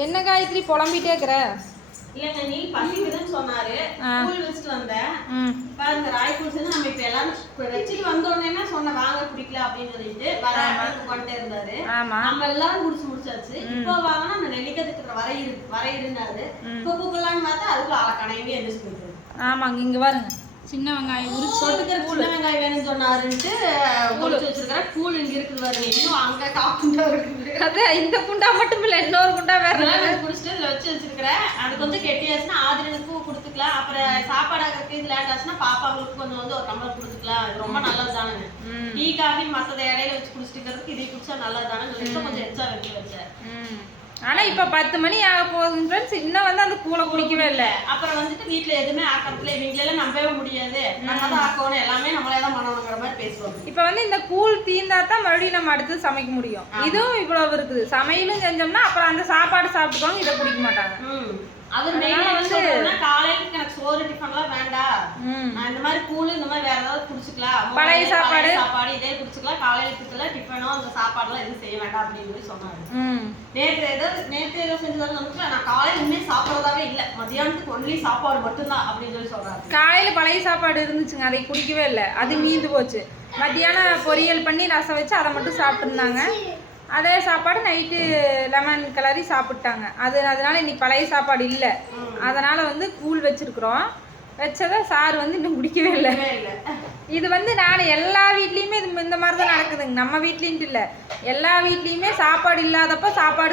என்ன காயத்ரி புலம்பிட்டே இருக்கிற? இல்லங்க நீ பசிக்குதுன்னு சொன்னாரு, கூழ் வச்சுட்டு வந்தேன். பாருங்க ராய் கூழ்ஸ் நம்ம இப்ப எல்லாரும் வச்சுட்டு வந்த உடனே சொன்ன வாங்க குடிக்கல அப்படின்னு சொல்லிட்டு கொண்டே இருந்தாரு. நம்ம எல்லாரும் குடிச்சு முடிச்சாச்சு. இப்போ வாங்கினா அந்த நெல்லிக்காய் வரையிருந்தாரு. இப்போ பூக்கலான்னு பார்த்தா அதுக்குள்ள அலக்கணையவே எந்திரிச்சு போயிட்டு. ஆமாங்க, இங்க பாருங்க சின்ன வெங்காயம் உரிச்சு சின்ன வெங்காயம் வேணும்னு சொன்னாருன்ட்டு உரிச்சு வச்சிருக்கிறேன். கூழ் இங்க இருக்குது பாருங்க, இன்னும் அங்க காக்குண்டா இருக்குது. அதே இந்த குண்டா மட்டும் இல்ல, இன்னொரு குண்டா வேற குடிச்சிட்டு இதுல வச்சு வச்சிருக்கிறேன். அது கொஞ்சம் கெட்டியாச்சுன்னா ஆதிரனுக்கும் கொடுத்துக்கலாம். அப்புறம் சாப்பாடு ஆகிறதுக்கு இது லேட் ஆச்சுன்னா பாப்பாங்களுக்கு கொஞ்சம் ஒரு டம்ளர் கொடுத்துக்கலாம். இது ரொம்ப நல்லது தானுங்க. டீ காஃபி மற்றதை இடையில வச்சு குடிச்சிட்டு இருக்கிறதுக்கு இதை குடிச்சா நல்லது தானே சொல்லிட்டு கொஞ்சம் எச்சா வச்சு வச்சேன். ஆனா இப்ப 10 மணி ஆக போகுதுங்க ஃப்ரெண்ட்ஸ், இன்னும் வந்து அந்த கூழை குடிக்கவே இல்லை. அப்புறம் வந்துட்டு வீட்டுல எதுவுமே ஆக்கிறதுல வீட்டுல எல்லாம் நம்பவே முடியாது, நம்ம தான் ஆக்கணும், எல்லாமே நம்மளே தான் பண்ணணுங்கிற மாதிரி பேசுவோம். இப்ப வந்து இந்த கூழ் தீந்தா தான் மறுபடியும் நம்ம அடுத்து சமைக்க முடியும். இதுவும் இவ்வளவு இருக்குது, சமையலும் செஞ்சோம்னா அப்புறம் அந்த சாப்பாடு சாப்பிட்டுக்குவாங்க, இதை குடிக்க மாட்டாங்க. அது வந்து காலையில எனக்கு சோறு டிஃபன்லாம் வேண்டாம், நான் இந்த மாதிரி கூழ் இந்த மாதிரி வேற ஏதாவது குடிச்சுக்கலாம், பழைய சாப்பாடு இதே குடிச்சுக்கலாம், காலையில குடிச்சல டிஃபனோ அந்த சாப்பாடுலாம் எதுவும் செய்ய வேண்டாம் அப்படின்னு சொன்னாங்க. நேற்று ஏதோ செஞ்சதாலும் நமக்கு நான் காலையில இனிமே சாப்பிடறதாவே இல்லை, மதியானத்துக்கு ஒன்லி சாப்பாடு மட்டும்தான் அப்படின்னு சொல்லி சொல்றாங்க. காலையில பழைய சாப்பாடு இருந்துச்சுங்க, அதை குடிக்கவே இல்லை, அது மீந்து போச்சு. மத்தியானம் பொரியல் பண்ணி ரசம் வச்சு அதை மட்டும் சாப்பிட்டுருந்தாங்க. அதே சாப்பாடு நைட்டு லெமன் கிளறி சாப்பிட்டாங்க. அதனால இன்னைக்கு பழைய சாப்பாடு இல்லை, அதனால வந்து கூழ் வச்சிருக்கிறோம். வச்சதை சார் வந்து இன்னும் குடிக்கவே இல்லை. இது வந்து நான் எல்லா வீட்லேயுமே இந்த மாதிரி தான் நடக்குதுங்க, நம்ம வீட்லேன்ட்டு இல்லை, எல்லா வீட்லேயுமே சாப்பாடு இல்லாதப்போ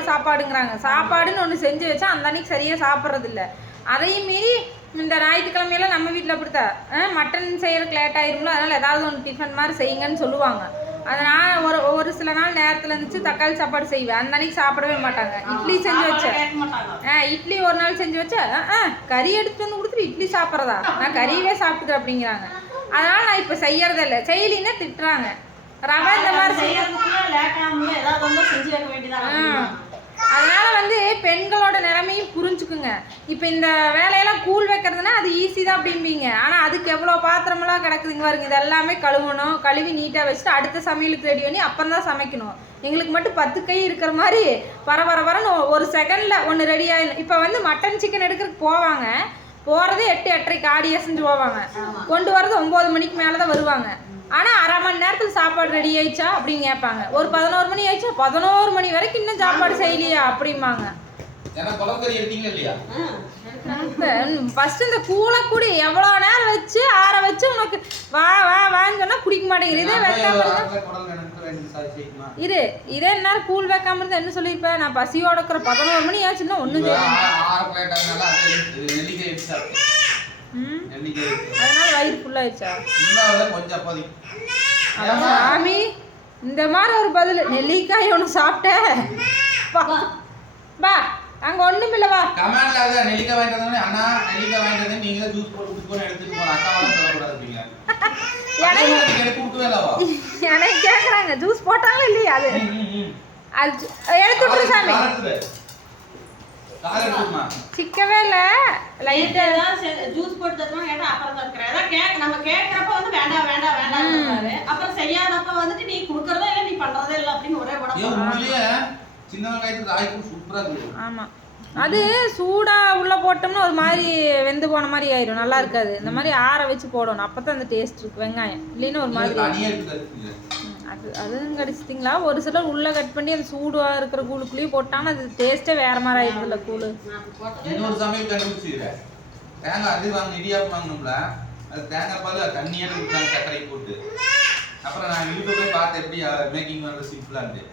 சாப்பாடுங்கிறாங்க. சாப்பாடுன்னு ஒன்று செஞ்சு வச்சா அந்த அன்னைக்கு சரியாக சாப்பிட்றது இல்லை. அதையும் மீறி இந்த ஞாயிற்றுக்கிழமையெல்லாம் நம்ம வீட்டில் அப்படித்தான் மட்டன் செய்யறதுக்கு லேட் ஆயிருங்களோ, அதனால் ஏதாவது ஒன்று டிஃபன் மாதிரி செய்யுங்கன்னு சொல்லுவாங்க. அதனால் ஒரு சில நாள் நேரத்தில் இருந்துச்சு தக்காளி சாப்பாடு செய்வேன், அந்த அன்னைக்கு சாப்பிடவே மாட்டாங்க. இட்லி செஞ்சு வச்சேன், இட்லி ஒரு நாள் செஞ்சு வச்சேன், கறி எடுத்துட்டு வந்து கொடுத்துட்டு இட்லி சாப்பிட்றதா, நான் கறியவே சாப்பிட்டுக்கிறேன் அப்படிங்கிறாங்க. அதனால் நான் இப்போ செய்யறதே இல்லை, செய்யலின்னா திட்டுறாங்க. ரவை இந்த மாதிரி அதனால வந்து பெண்களோட நிலைமையும் புரிஞ்சுக்குங்க. இப்போ இந்த வேலையெல்லாம் கூழ் வைக்கிறதுனா அது ஈஸி தான் அப்படிம்பீங்க, ஆனால் அதுக்கு எவ்வளோ பாத்திரமெல்லாம் கிடக்குதுங்க பாருங்க. இது எல்லாமே கழுவணும், கழுவி நீட்டாக வச்சுட்டு அடுத்த சமையலுக்கு ரெடி பண்ணி அப்புறம் தான் சமைக்கணும். எங்களுக்கு மட்டும் 10 கை இருக்கிற மாதிரி வரன்னு ஒரு செகண்டில் ஒன்று ரெடி ஆகிடும். இப்போ வந்து மட்டன் சிக்கன் எடுக்கிறதுக்கு போவாங்க, போகிறது 8, 8:30 ஆடி அசைஞ்சு போவாங்க, கொண்டு வரது 9 மணிக்கு மேலே தான் வருவாங்க. ஆனால் அரை மணி நேரத்தில் சாப்பாடு ரெடி ஆயிடுச்சா அப்படின்னு கேட்பாங்க. ஒரு 11 மணி ஆயிடுச்சா, 11 மணி வரைக்கும் இன்னும் சாப்பாடு செய்யலையா அப்படிம்பாங்க. ஃபர்ஸ்ட் இந்த கூழை கூடி எவ்வளோ நேரம் வச்சு ஆற வச்சு உனக்கு வான்னு சொன்னா குடிக்க மாட்டேங்குது. இதே வைக்காம இதே நேரம் கூழ் வைக்காம இருந்தா என்ன சொல்லியிருப்பேன், நான் பசியோட இருக்கிற 11 மணி ஆச்சுன்னா ஒன்றும் அதனால வயிறு ஃபுல்லாயிடுச்சா சாமி. இந்த மாதிரி ஒரு பதில், நெல்லிக்காய் ஒன்று சாப்பிட்டேன் பா அங்க ஒண்ணும் இல்லவா கமெண்ட்ல அத நெல்லிக்காய் வாங்கிட்டதே அண்ணா நெல்லிக்காய் வாங்கிட்டதே நீங்க ஜூஸ் போட்டு குடிக்கணும் எடுத்துட்டு போற அக்காவால சொல்லக்கூடாது அப்படிங்க. எனக்கு கொடுக்கவே இல்லவா எனக்கு கேக்குறாங்க ஜூஸ் போட்டாங்களா இல்லையா அது எடுத்து விடு சாமி. காரட்டுமா சிக்கவே இல்ல லைட்டா ஜூஸ் போட்டு தரமா கேட்டா அப்புறம் தரக்கறேன். அத கேக்க நம்ம கேக்குறப்ப வந்து வேண்டாம் சொல்றாரு. அப்புறம் செய்யாதப்ப வந்துட்டு நீ குடுக்கறதே இல்ல நீ பண்றதே இல்ல அப்படினு ஒரே வட போறாங்க. சின்ன வெங்காயத்துக்கு ராய்க்கு சூப்பரா இருக்கு. ஆமா அது சூடா உள்ள போட்டோம்னா ஒரு மாதிரி வெந்து போன மாதிரி ஆயிடும், நல்லா இருக்காது. இந்த மாதிரி ஆற வச்சு போடணும், அப்பதான் அந்த டேஸ்ட் இருக்கு வெங்காயம். இல்லைன்னா ஒரு மாதிரி அதுவும் கடிச்சிட்டிங்களா. ஒரு சிலர் உள்ள கட் பண்ணி அந்த சூடா இருக்கிற கூழுக்குள்ளேயும் போட்டாங்கன்னா அது டேஸ்ட்டே வேற மாதிரி ஆயிடுதுல்ல கூழு. இன்னொரு சமையல் கண்டுபிடிச்சிக்கிறேன், தேங்காய் அது வாங்க இடியாப்பு வாங்கணும்ல, அது தேங்காய் பால் தண்ணியான விட்டாங்க சர்க்கரை போட்டு. அப்புறம் நான் யூடியூப்ல பார்த்து எப்படி மேக்கிங் பண்ணுறது சிம்பிளான்ட்டு.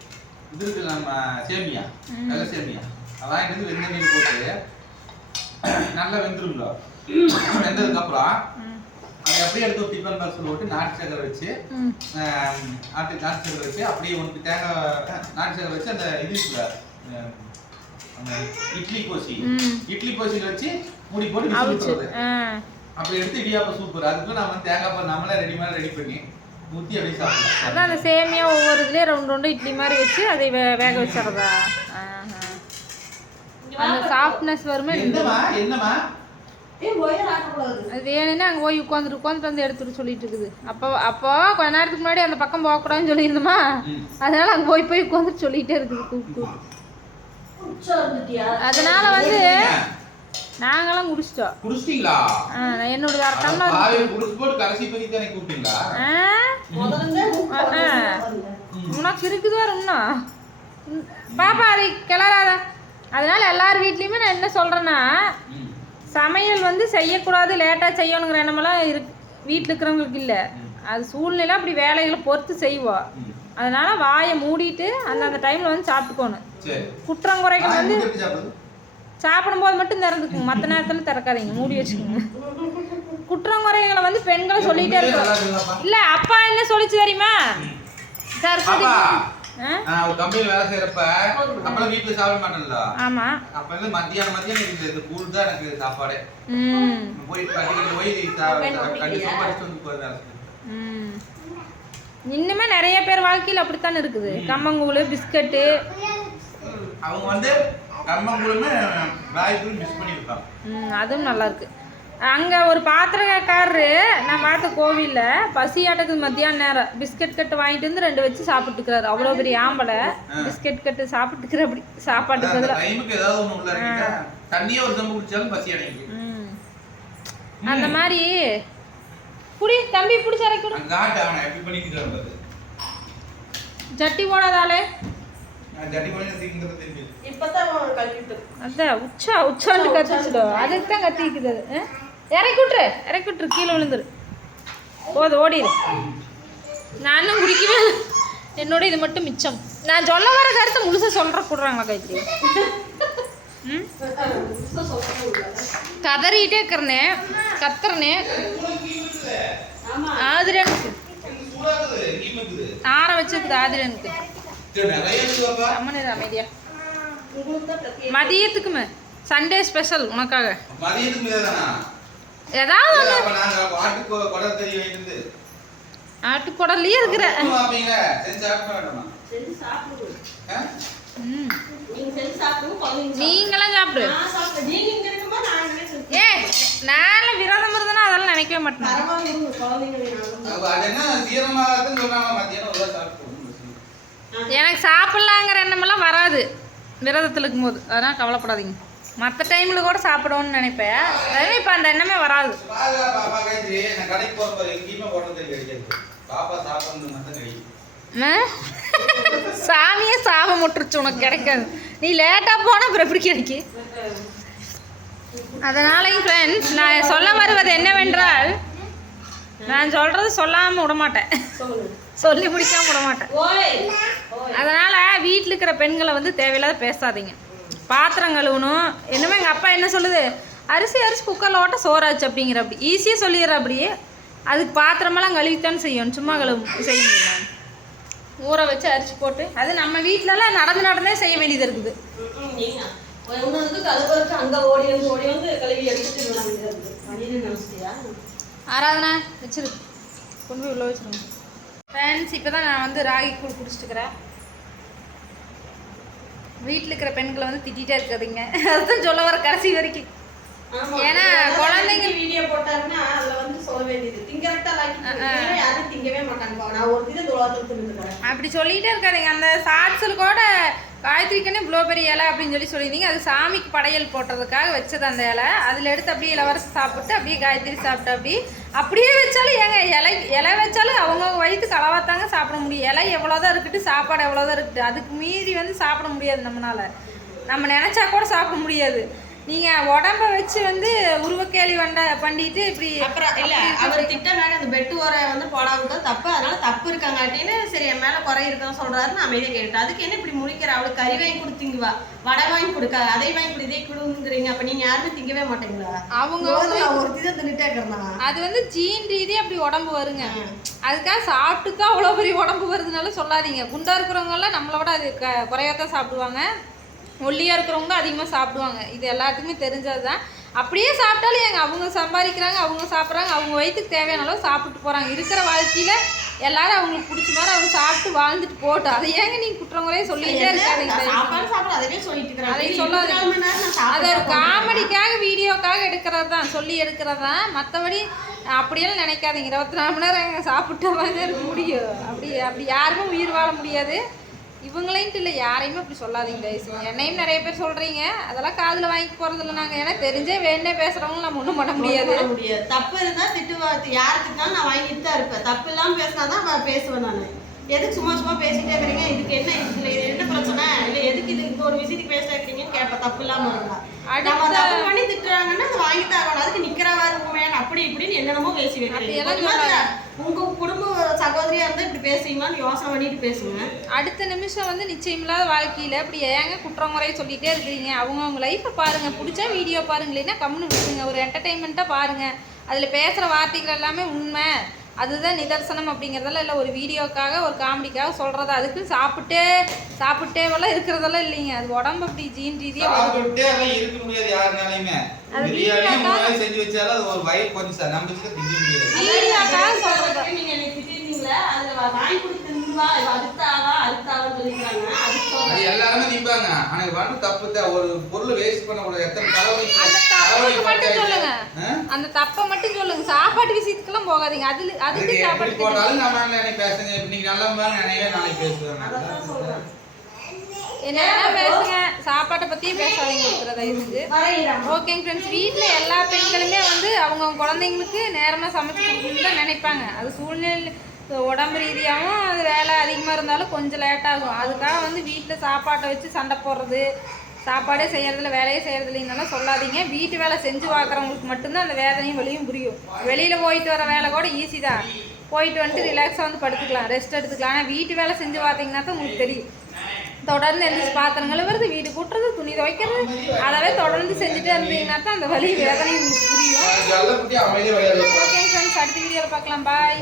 இது இருக்கு நம்ம சேமியா வெள்ளை சேமியா வாங்கிட்டு வந்து வெந்த நீர் போட்டு நல்லா வெந்துருங்களோ. வெந்ததுக்கு அப்புறம் அதை அப்படியே எடுத்து ஒரு டிஃபன் பாக்ஸில் போட்டு நாட்டு சக்கரை வச்சு நாட்டு சக்கரை வச்சு அப்படியே ஒன்று தேங்காய் நாட்டு சக்கரை வச்சு அந்த இது இட்லி கோசியில் வச்சு மூடி போட்டு விசில் அப்படி எடுத்து இடியாப்பம் சூப்பர். அதுக்கு நம்ம தேங்காய் பால் நம்மளே ரெடி பண்ணி ஊற்றி அப்படியே சாப்பிடலாம். அதான் அந்த சேமியா ஒவ்வொரு இதுலேயும் ரவுண்ட் இட்லி மாதிரி வச்சு அதை வேக வச்சிடறதா அந்த சாஃப்ட்னஸ் வருமே. என்னமா அது வேணும்னா அங்கே போய் உட்காந்துட்டு வந்து எடுத்துட்டு சொல்லிட்டு இருக்குது. அப்போ கொஞ்ச நேரத்துக்கு முன்னாடி அந்த பக்கம் போகக்கூடாதுன்னு சொல்லியிருந்தோமா, அதனால அங்கே போய் உட்காந்துட்டு சொல்லிட்டே இருக்குது. அதனால வந்து நாங்களாம் குடிச்சிட்டோம். குடிச்சிட்டீங்களா? என்னோட அர்த்தம்லாம் குடிச்சு போட்டு கடைசி பத்தி தானே கூப்பிட்டீங்களா? உனக்கு இருக்குது வேற இன்னும் பாப்பா அதை கிளறாத. அதனால எல்லார் வீட்லேயுமே நான் என்ன சொல்கிறேன்னா, சமையல் வந்து செய்யக்கூடாது, லேட்டாக செய்யணுங்கிற எண்ணமெல்லாம் வீட்டில் இருக்கிறவங்களுக்கு இல்லை. அது சூழ்நிலை அப்படி வேலைகளை பொறுத்து செய்வோம். அதனால வாயை மூடிட்டு அந்த டைமில் வந்து சாப்பிட்டுக்கோணும். குற்றங்குறைகள் வந்து சாப்பிடும்போது மட்டும் திறந்துக்குங்க, மற்ற நேரத்தில் திறக்காதீங்க, மூடி வச்சுக்கோங்க. குற்றங்குறைகளை வந்து பெண்களை சொல்லிகிட்டே இருக்கோம். இல்லை அப்பா என்ன சொல்லிச்சு தெரியுமா? சரஸ்வதி ஒரு கம்பெனில வேலை செய்யறப்ப அப்பெல்லாம் வீட்டுல சாப்பிட மாட்டேன்ல. ஆமா. அப்ப வந்து மத்தியானம் இந்த கூழ் தான் எனக்கு சாப்பாடே. போய் கட்டிக்கிட்டு போய் கண்டிப்பா படிச்சுட்டு வந்து போறேன். இன்னுமே நிறைய பேர் வாழ்க்கையில் அப்படித்தான் இருக்குது. கம்மங்கூழ், பிஸ்கட்டு. அவங்க வந்து கம்மங்கூழுமே ராய்கூழும் மிக்ஸ் பண்ணிருக்காங்க. அதுவும் நல்லா இருக்கு. அங்கே ஒரு பாத்திரக்காரரு நான் பார்த்த கோவிலில் பசியாட்டத்துக்கு மத்தியான நேரம் பிஸ்கட் கட்டு வாங்கிட்டு வந்து 2 வச்சு சாப்பிட்டுக்கிறாரு. அவ்வளோ பெரிய ஆம்பளை பிஸ்கட் கட்டு சாப்பிட்டுக்கிற அப்படி சாப்பாட்டுக்கு அந்த மாதிரி புடி தம்பி பிடிச்சி இறக்கணும். ஜட்டி போடாதாலே அதான் உச்சாண்டு கத்திச்சிடும். அதுக்கு தான் கத்திக்குது. இறக்கி விட்டுரு கீழே விழுந்துரு. போதும் ஓடிடு. நானும் குடிக்கவே என்னோட இது மட்டும் மிச்சம். நான் சொல்ல வர கருத்தை முழுசாக சொல்கிற கூடுறாங்களா கைத்திரி? கதறிட்டே இருக்கிறனே கத்துறனே ஆதிரனுக்கு ஆற வச்சிருக்குது. ஆதிரனுக்கு அமைதியா மதியத்துக்குமே சண்டே ஸ்பெஷல் உனக்காக ஏதாவது ஆட்டுக்குடல்லையே இருக்கிற நீங்களாம் சாப்பிடு. நான் விரதம் இருந்தேன்னா அதெல்லாம் நினைக்கவே மாட்டேன். எனக்கு சாப்பிட்லாங்கிற எண்ணமெல்லாம் வராது விரதத்தில் இருக்கும்போது. அதெல்லாம் கவலைப்படாதீங்க. மற்ற டைமில் கூட சாப்பிடுவோன்னு நினைப்பேன். அதனால இப்போ அந்த எண்ணமே வராது. சாமியே சாபம் முட்டுருச்சு உனக்கு கிடைக்காது. நீ லேட்டாக போனால் அப்புறம் எப்படி கிடைக்கு? அதனாலையும் ஃப்ரெண்ட்ஸ் நான் சொல்ல வருவது என்னவென்றால், நான் சொல்கிறது சொல்லாமல் விட மாட்டேன், சொல்லி முடிக்காமல் விட மாட்டேன். அதனால் வீட்டில் இருக்கிற பெண்களை வந்து தேவையில்லாத பேசாதீங்க. பாத்திரம் கழுவணும். என்னமோ எங்கள் அப்பா என்ன சொல்லுது, அரிசி குக்கரில் ஓட்ட சோறாச்சு அப்படிங்கிற அப்படி ஈஸியாக சொல்லிடுற. அப்படியே அதுக்கு பாத்திரமெல்லாம் கழுவித்தான் செய்யணும், சும்மா செய்ய முடியும். ஊற வச்சு அரிசி போட்டு அது நம்ம வீட்டிலலாம் நடந்தே செய்ய வேண்டியது இருக்குது. ஆராதனா வச்சிரு, கொண்டு போய் உள்ள வச்சிருங்க. ஃப்ரெண்ட்ஸ் இப்போ தான் நான் வந்து ராகி கூழ் குடிச்சிட்டுக்கிறேன். வீட்டில் இருக்கிற பெண்களை வந்து திட்டிகிட்டே இருக்காதீங்க, அதுதான் சொல்ல வர கடைசி வரைக்கும். ஏன்னா குழந்தைங்க வீடியோ போட்டாருன்னா அதில் வந்து சொல்ல வேண்டியது யாரும் திங்கவே மாட்டாங்க. நான் ஒரு அப்படி சொல்லிகிட்டே இருக்காதீங்க. அந்த ஷார்ட்ஸில் கூட காயத்ரிக்கனே இவ்வளோ பெரிய இலை அப்படின்னு சொல்லியிருந்தீங்க. அது சாமிக்கு படையல் போட்டதுக்காக வச்சது அந்த இலை. அதில் எடுத்து அப்படியே இளவரசு சாப்பிட்டு அப்படியே காயத்ரி சாப்பிட்டு அப்படியே வச்சாலும் இலை வச்சாலும் அவங்கவுங்க வயிற்றுக்கு அளவாத்தாங்க சாப்பிட முடியும். இலை எவ்வளோதான் இருக்கட்டும், சாப்பாடு எவ்வளோதான் இருக்கட்டும், அதுக்கு மீறி வந்து சாப்பிட முடியாது நம்மளால். நம்ம நினச்சா கூட சாப்பிட முடியாது. நீங்கள் உடம்ப வச்சு வந்து உருவக்கேலி பண்ணிட்டு இப்படி அப்புறம் இல்லை அவர் திட்டனால அந்த பெட்டு ஓரை வந்து போடாவிட்டா தப்பு. அதனால தப்பு இருக்காங்காட்டின்னு சரி என் மேலே குறை இருக்கான்னு சொல்கிறாரு. நான் அமைதியாக கேட்டேன். அதுக்கு என்ன இப்படி முடிக்கிற? அவளுக்கு கறி வாங்கி கொடுத்தீங்கவா, வடை வாங்கி கொடுக்க, அதை வாங்கி கொடு, இதை கொடுங்கிறீங்க. அப்போ நீங்கள் யாருமே திங்கவே மாட்டீங்களா? அவங்க ஒரு இதை தின்னுட்டே இருக்கிறாங்க. அது வந்து ஜீன் ரீதி அப்படி உடம்பு வருங்க. அதுக்காக சாப்பிட்டுக்கா அவ்வளோ பெரிய உடம்பு வருதுனால சொல்லாதீங்க. குண்டா இருக்கிறவங்கெல்லாம் நம்மளை விட அது குறையாதான் சாப்பிடுவாங்க. ஒல்லியாக இருக்கிறவங்க அதிகமாக சாப்பிடுவாங்க. இது எல்லாத்துக்குமே தெரிஞ்சது தான். அப்படியே சாப்பிட்டாலும் அவங்க சம்பாதிக்கிறாங்க, அவங்க சாப்பிட்றாங்க, அவங்க வயிற்றுக்கு தேவையான அளவு சாப்பிட்டு போகிறாங்க. இருக்கிற வாழ்க்கையில் எல்லாரும் அவங்களுக்கு பிடிச்ச மாதிரி அவங்க சாப்பிட்டு வாழ்ந்துட்டு போட்டு அதை ஏங்க நீங்கள் குற்றங்குறையே சொல்லிகிட்டே இருக்காதீங்க. அதை சொல்லாதீங்க. அது ஒரு காமெடிக்காக வீடியோக்காக எடுக்கிறது தான், சொல்லி எடுக்கிறது தான். மற்றபடி அப்படியெல்லாம் நினைக்காதீங்க. 24 மணி நேரம் சாப்பிட்டவங்க இருக்க முடியும். அப்படி யாருமே உயிர் வாழ முடியாது. இவங்களைன்ட்டு இல்லை, யாரையுமே அப்படி சொல்லாதீங்க தயவுசெய்து. என்னையும் நிறைய பேர் சொல்கிறீங்க, அதெல்லாம் காதில் வாங்கி போகிறது இல்லை நாங்கள். ஏன்னா தெரிஞ்சே வேணே பேசுகிறவங்களும் நம்ம ஒன்றும் பண்ண முடியாது. தப்பு இருந்தால் யார் திட்டினாலும் நான் வாங்கிட்டு தான் இருப்பேன். தப்பு இல்லாமல் பேசினா தான் பேசுவேன் நான். எதுக்கு சும்மா சும்மா பேசிட்டே இருக்கிறீங்க, இதுக்கு என்ன என்ன பிரச்சனை இல்லை, எதுக்கு இது ஒரு விஷயத்துக்கு பேசிட்டே இருக்கிறீங்கன்னு கேட்பேன். தப்பு இல்லாமல் இருந்தா நம்ம தப்பு பண்ணி திட்டுறாங்கன்னா அதை வாங்கிட்டு ஆகணும். அதுக்கு நிக்கிறவாரு உண்மையான அப்படி இப்படின்னு என்னென்னமோ பேசி வைக்கிறீங்க. உங்க குடும்ப சகோதரியா இருந்தா இப்படி பேசுவீங்களான்னு யோசனை பண்ணிட்டு பேசுங்க. அடுத்த நிமிஷம் வந்து நிச்சயமில்லாத வாழ்க்கையில இப்படி ஏங்க குற்றமுறையை சொல்லிட்டே இருக்கிறீங்க? அவங்க லைஃப்பை பாருங்க, பிடிச்சா வீடியோ பாருங்க, இல்லைன்னா கம்முன்னு விட்டுருங்க. ஒரு என்டர்டைன்மெண்ட்டாக பாருங்க. அதில் பேசுகிற வார்த்தைகள் எல்லாமே உண்மை, அதுதான் நிதர்சனம் அப்படிங்கிறதெல்லாம் இல்லை. ஒரு வீடியோக்காக ஒரு காமெடிக்காக சொல்கிறது. அதுக்கு சாப்பிட்டேவெல்லாம் இருக்கிறதெல்லாம் இல்லைங்க. அது உடம்பு அப்படி ஜீன் ரீதியாக இருக்க முடியாது யாருனாலுமே. செஞ்சு வச்சாலும் அது ஒரு வயிறு கொஞ்சம் நம்பிச்சுக்க திங்க முடியாது. வீடியோக்காக சொல்றது. நீங்க எனக்கு திட்டிருந்தீங்களா, அதுல வாங்கி கொடுத்துருந்தா அடுத்தாவான்னு சொல்லிக்கிறாங்க. அது எல்லாருமே நிப்பாங்க. ஆனா வந்து தப்பு தான். ஒரு பொருள் வேஸ்ட் பண்ணக்கூடாது. எத்தனை தலைவலி மட்டும் சொல்லுங்க, அந்த தப்பை மட்டும் சொல்லுங்க. சாப்பாட்டு விஷயத்துக்கெல்லாம் போகாதீங்க. அதுக்கு சாப்பாடு போட்டாலும் நம்ம நினைக்க பேசுங்க. இன்னைக்கு நல்லா நினைவே நாளைக்கு பேசுவாங்க. என்ன பேசுங்க, சாப்பாட்டை பத்தியே பேசாதீங்க இருக்கிறத இது. ஓகேங்க ஃப்ரெண்ட்ஸ், வீட்டில் எல்லா பெண்களுமே வந்து அவங்க குழந்தைங்களுக்கு நேரமாக சமைச்சு கொடுக்கணும்னு தான் நினைப்பாங்க. அது சூழ்நிலை உடம்பு ரீதியாகவும் அது வேலை அதிகமாக இருந்தாலும் கொஞ்சம் லேட் ஆகும். அதுக்காக வந்து வீட்டில் சாப்பாட்டை வச்சு சண்டை போடுறது, சாப்பாடே செய்யறதில்ல, வேலையே செய்யறதில்லைன்னாலும் சொல்லாதீங்க. வீட்டு வேலை செஞ்சு பார்க்குறவங்களுக்கு மட்டும்தான் அந்த வேதனையும் வலியும் புரியும். வெளியில் போயிட்டு வர வேலை கூட ஈஸி தான், போயிட்டு வந்துட்டு ரிலாக்ஸாக வந்து படுத்துக்கலாம், ரெஸ்ட் எடுத்துக்கலாம். ஆனால் வீட்டு வேலை செஞ்சு பார்த்தீங்கன்னா தான் உங்களுக்கு தெரியும். தொடர்ந்து எழுந்திரிச்சு பாத்திரங்கள் வருது, வீடு கூட்டுறது, துணி துவைக்கிறது, அதவே தொடர்ந்து செஞ்சுட்டே இருந்தீங்கன்னா தான் அந்த வலி வேதனை உங்களுக்கு புரியும். ஓகே ஃப்ரெண்ட்ஸ், அடுத்த வீடியோவில் பார்க்கலாம். பாய்.